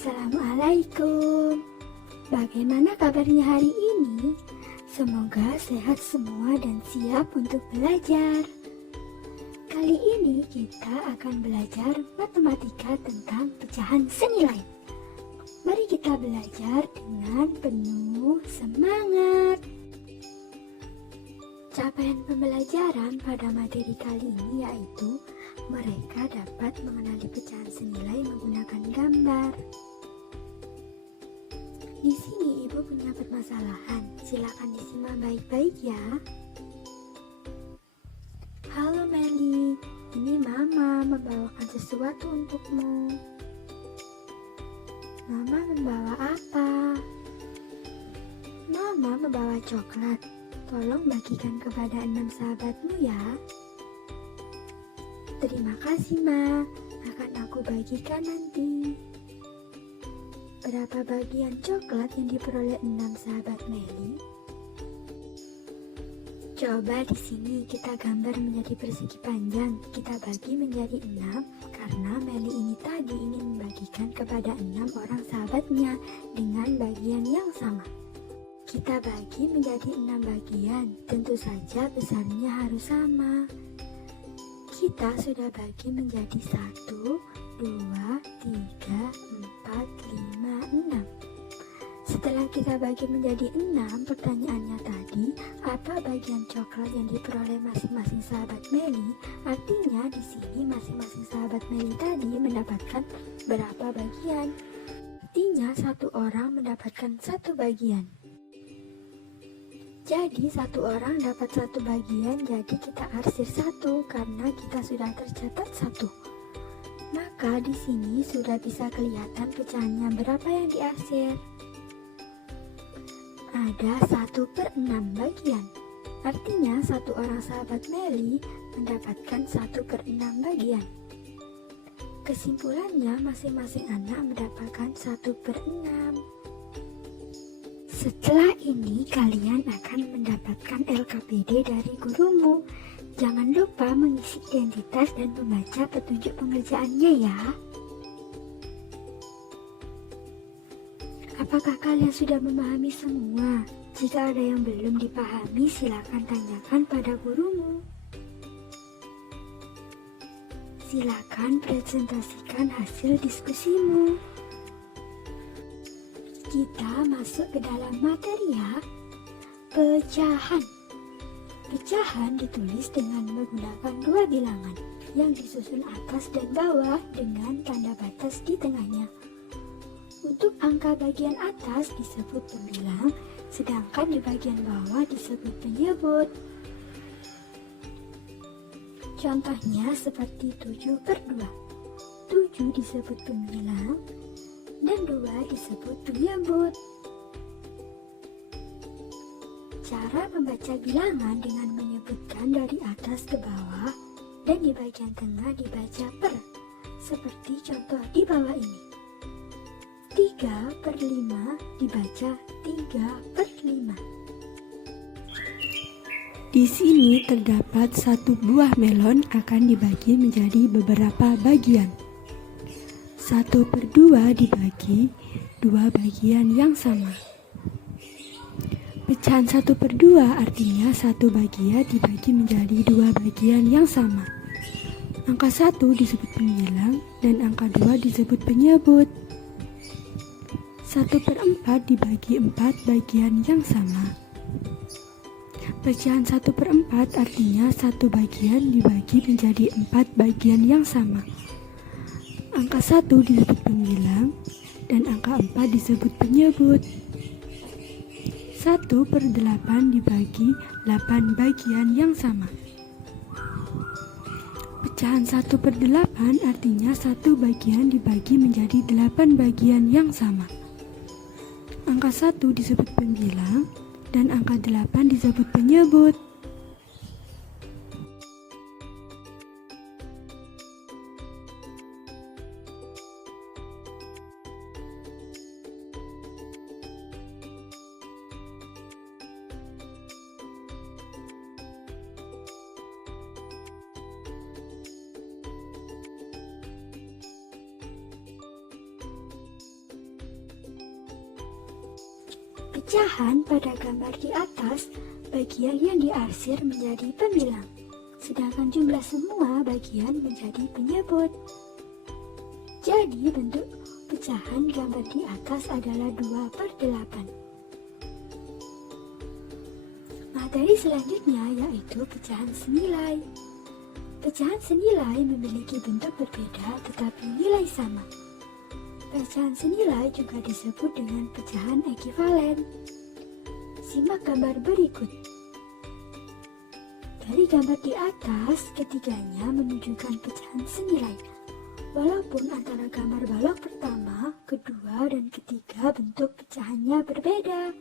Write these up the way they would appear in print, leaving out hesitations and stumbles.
Assalamualaikum. Bagaimana kabarnya hari ini? Semoga sehat semua dan siap untuk belajar. Kali ini kita akan belajar matematika tentang pecahan senilai. Mari kita belajar dengan penuh semangat. Capaian pembelajaran pada materi kali ini yaitu mereka dapat mengenali pecahan senilai menggunakan gambar. Di sini Ibu punya permasalahan, silakan disimak baik-baik ya. Halo Meli, ini Mama membawakan sesuatu untukmu. Mama membawa apa? Mama membawa coklat. Tolong bagikan kepada 6 sahabatmu ya. Terima kasih Ma, akan aku bagikan nanti. Berapa bagian coklat yang diperoleh 6 sahabat Meli? Coba di sini kita gambar menjadi persegi panjang. Kita bagi menjadi 6 karena Meli ini tadi ingin membagikan kepada 6 orang sahabatnya dengan bagian yang sama. Kita bagi menjadi 6 bagian, tentu saja besarnya harus sama. Kita sudah bagi menjadi 1, 2, 3, 4, 5, 6. Setelah kita bagi menjadi 6, pertanyaannya tadi, apa bagian coklat yang diperoleh masing-masing sahabat Meli? Artinya di sini masing-masing sahabat Meli tadi mendapatkan berapa bagian? Artinya satu orang mendapatkan 1 bagian. Jadi satu orang dapat 1 bagian, jadi kita arsir 1 karena kita sudah tercatat 1. Maka di sini sudah bisa kelihatan pecahannya berapa yang diarsir. Ada 1/6 bagian. Artinya satu orang sahabat Meli mendapatkan 1/6 bagian. Kesimpulannya masing-masing anak mendapatkan 1/6. Setelah ini kalian akan mendapatkan LKPD dari gurumu. Jangan lupa mengisi identitas dan membaca petunjuk pengerjaannya ya. Apakah kalian sudah memahami semua? Jika ada yang belum dipahami, silakan tanyakan pada gurumu. Silakan presentasikan hasil diskusimu. Kita masuk ke dalam materi ya. Pecahan. Pecahan ditulis dengan menggunakan 2 bilangan yang disusun atas dan bawah dengan tanda batas di tengahnya. Untuk angka bagian atas disebut pembilang, sedangkan di bagian bawah disebut penyebut. Contohnya seperti 7/2. 7 disebut pembilang dan 2 disebut penyebut. Cara membaca bilangan dengan menyebutkan dari atas ke bawah dan di bagian tengah dibaca per, seperti contoh di bawah ini. 3/5 dibaca 3/5. Di sini terdapat 1 buah melon akan dibagi menjadi beberapa bagian. 1/2 dibagi 2 bagian yang sama. Pecahan 1/2 artinya 1 bagian dibagi menjadi 2 bagian yang sama. Angka 1 disebut pembilang dan angka 2 disebut penyebut. 1/4 dibagi 4 bagian yang sama. Pecahan 1/4 artinya 1 bagian dibagi menjadi 4 bagian yang sama. Angka 1 disebut pembilang dan angka 4 disebut penyebut. 1/8 dibagi 8 bagian yang sama. Pecahan 1/8 artinya 1 bagian dibagi menjadi 8 bagian yang sama. Angka 1 disebut pembilang dan angka 8 disebut penyebut. Pecahan pada gambar di atas, bagian yang diarsir menjadi pembilang, sedangkan jumlah semua bagian menjadi penyebut. Jadi bentuk pecahan gambar di atas adalah 2/8. Materi selanjutnya yaitu pecahan senilai. Pecahan senilai memiliki bentuk berbeda tetapi nilai sama. Pecahan senilai juga disebut dengan pecahan ekivalen. Simak gambar berikut. Dari gambar di atas, ketiganya menunjukkan pecahan senilai. Walaupun antara gambar balok pertama, kedua, dan ketiga bentuk pecahannya berbeda.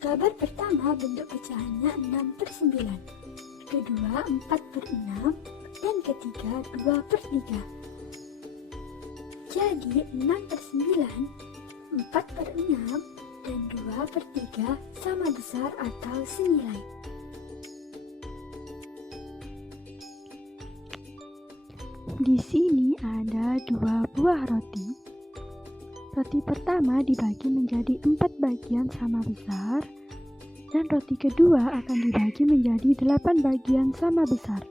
Gambar pertama bentuk pecahannya 6/9, kedua 4/6, dan ketiga 2/3. Jadi 6/9, 4/6, dan 2/3 sama besar atau senilai. Di sini ada 2 buah roti. Roti pertama dibagi menjadi 4 bagian sama besar, dan roti kedua akan dibagi menjadi 8 bagian sama besar.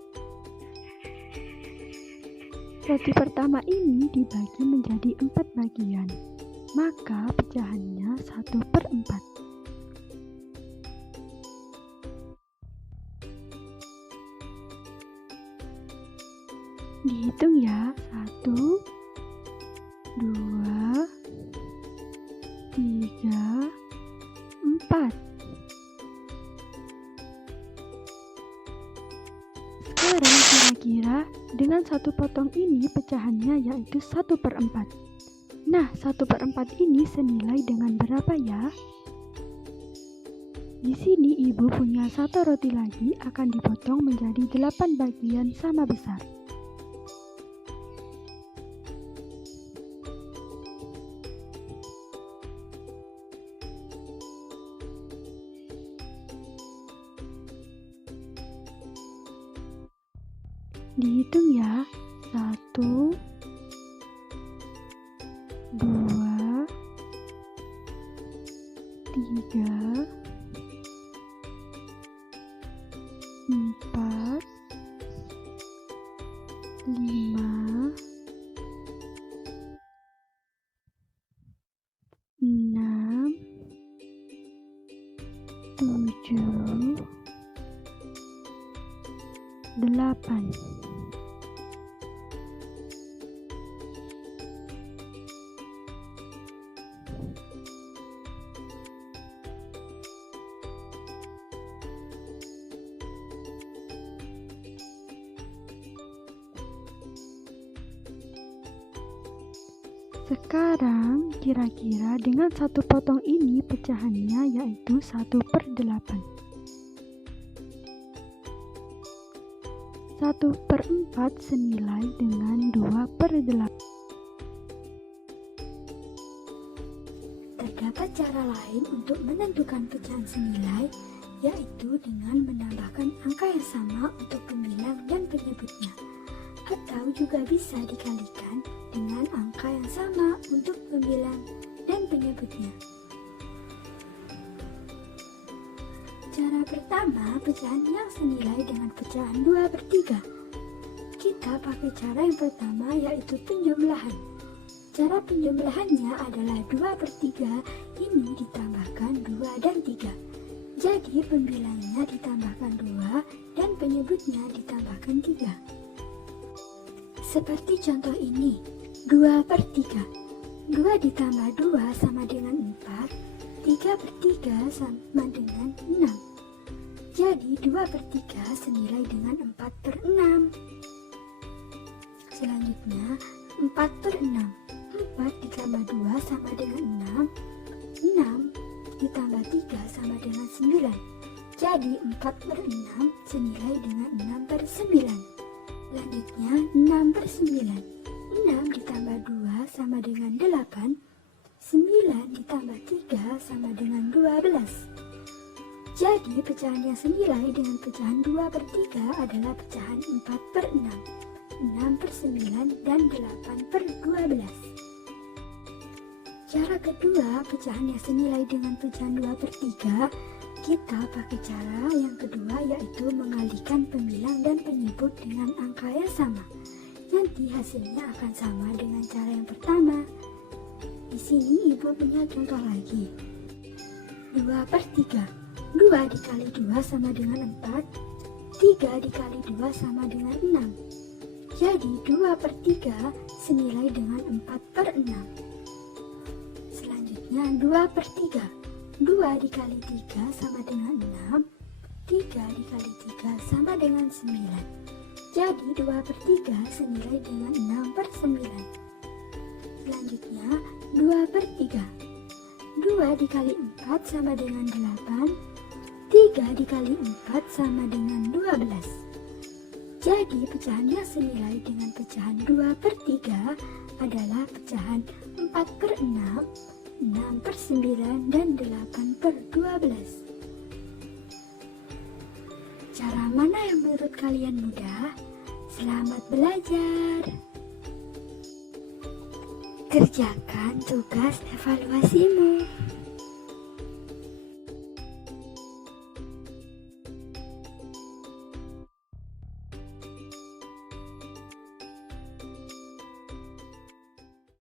Roti pertama ini dibagi menjadi 4 bagian, maka pecahannya 1/4. Dihitung ya, 1, 2, 3, 4. Sekarang kira-kira dengan satu potong ini pecahannya yaitu 1/4. Nah, 1/4 ini senilai dengan berapa ya? Di sini ibu punya satu roti lagi akan dipotong menjadi 8 bagian sama besar. Dihitung ya, 1, 2, 3, 4, 5, 6, 7, 8. Sekarang kira-kira dengan satu potong ini pecahannya yaitu 1/8. 1/4 senilai dengan 2/8. Terdapat cara lain untuk menentukan pecahan senilai, yaitu dengan menambahkan angka yang sama untuk pembilang dan penyebutnya, atau juga bisa dikalikan dengan angka yang sama untuk pembilang dan penyebutnya. Cara pertama, pecahan yang senilai dengan pecahan 2/3. Kita pakai cara yang pertama yaitu penjumlahan. Cara penjumlahannya adalah 2/3 ini ditambahkan 2 dan 3. Jadi pembilangnya ditambahkan 2 dan penyebutnya ditambahkan 3. Seperti contoh ini, 2/3. 2 ditambah 2 sama dengan 4, 3/3 sama dengan 6. Jadi 2/3 senilai dengan 4/6. Selanjutnya 4/6. 4 ditambah 2 sama dengan 6. 6 ditambah 3 sama dengan 9. Jadi 4/6 senilai dengan 6/9. Selanjutnya 6/9. 6 ditambah 2 sama dengan 8. 9 ditambah 3 sama dengan 12. Jadi pecahan yang senilai dengan pecahan 2/3 adalah pecahan 4/6, 6/9, dan 8/12. Cara kedua, pecahan yang senilai dengan pecahan 2/3. Kita pakai cara yang kedua, yaitu mengalihkan pembilang dan penyebut dengan angka yang sama. Nanti hasilnya akan sama dengan cara yang pertama. Di sini ibu punya contoh lagi. 2/3. 2 dikali 2 sama dengan 4. 3 dikali 2 sama dengan 6. Jadi 2/3 senilai dengan 4/6. Selanjutnya 2/3. 2 dikali 3 sama dengan 6. 3 dikali 3 sama dengan 9. Jadi 2/3 senilai dengan 6/9. Selanjutnya 2/3. 2 dikali 4 sama dengan 8. 3 dikali 4 sama dengan 12. Jadi pecahan yang senilai dengan pecahan 2/3 adalah pecahan 4/6, 6/9, dan 8/12. Cara mana yang menurut kalian mudah? Selamat belajar! Kerjakan tugas evaluasimu.